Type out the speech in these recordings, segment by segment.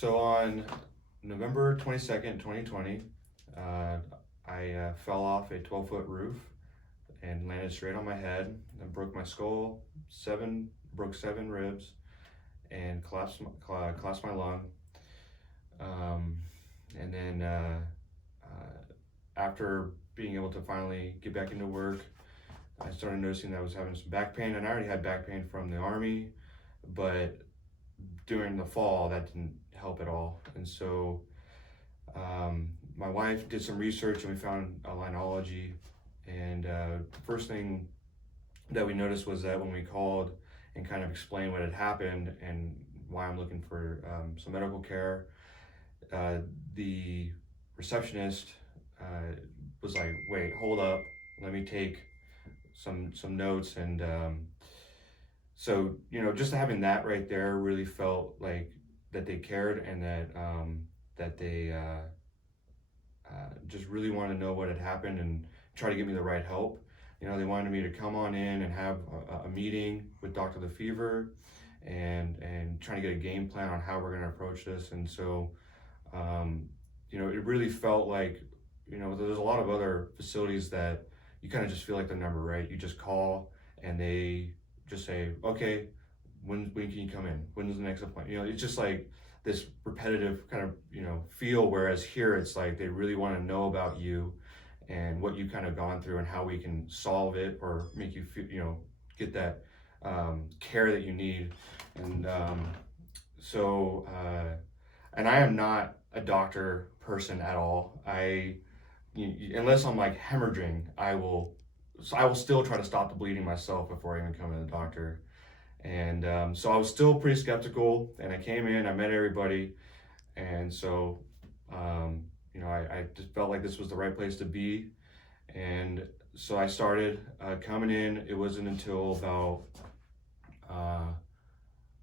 So on November 22nd, 2020, I fell off a 12-foot roof and landed straight on my head and broke my skull, broke 7 ribs, and collapsed my lung. And then after being able to finally get back into work, I started noticing that I was having some back pain, and I already had back pain from the Army, but during the fall that didn't help at all. And so my wife did some research and we found ALIGNOLOGY, and the first thing that we noticed was that when we called and kind of explained what had happened and why I'm looking for some medical care, the receptionist was like, wait, hold up, let me take some notes. And so, just having that right there really felt like that they cared, and that they just really wanted to know what had happened and try to give me the right help. They wanted me to come on in and have a meeting with Dr. Lefevre and trying to get a game plan on how we're going to approach this. And so, it really felt like, there's a lot of other facilities that you kind of just feel like the number, right? You just call and they just say, okay, when can you come in? When's the next appointment? It's just like this repetitive kind of, feel, whereas here it's like they really want to know about you and what you've kind of gone through and how we can solve it or make you feel, get that care that you need. And and I am not a doctor person at all. Unless I'm like hemorrhaging, I will still try to stop the bleeding myself before I even come to the doctor. And so I was still pretty skeptical, and I came in, I met everybody, and so I just felt like this was the right place to be. And so I started coming in. It wasn't until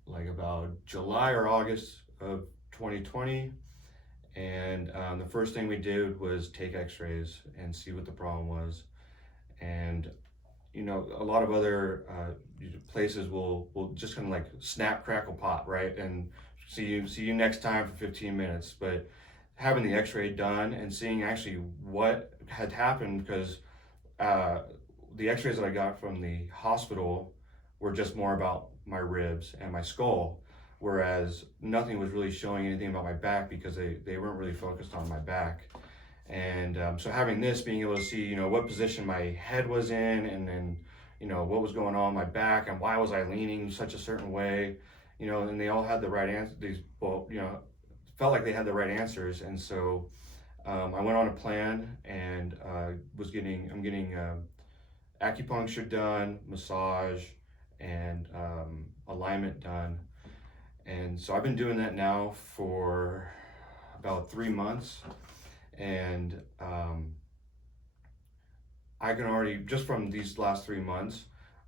about July or August of 2020, and the first thing we did was take x-rays and see what the problem was. And a lot of other places will just kind of like snap, crackle, pop, right? And see you next time for 15 minutes. But having the x-ray done and seeing actually what had happened, because the x-rays that I got from the hospital were just more about my ribs and my skull, whereas nothing was really showing anything about my back, because they weren't really focused on my back. And so having this, being able to see, what position my head was in, and then, what was going on my back, and why was I leaning such a certain way, and they all had the right answer. Felt like they had the right answers. And so I went on a plan, and I'm getting acupuncture done, massage, and alignment done. And so I've been doing that now for about 3 months. And I can already, just from these last 3 months,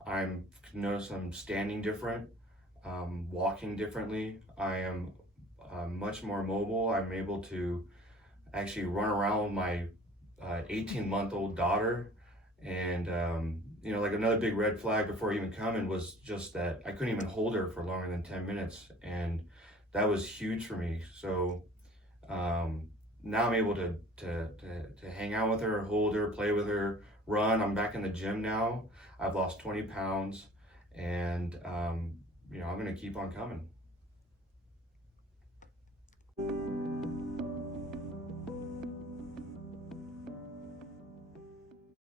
I'm notice I'm standing different, walking differently. I am much more mobile. I'm able to actually run around with my 18-month-old daughter. And like another big red flag before even coming was just that I couldn't even hold her for longer than 10 minutes, and that was huge for me. So now I'm able to hang out with her, hold her, play with her, run. I'm back in the gym now. I've lost 20 pounds, and I'm going to keep on coming.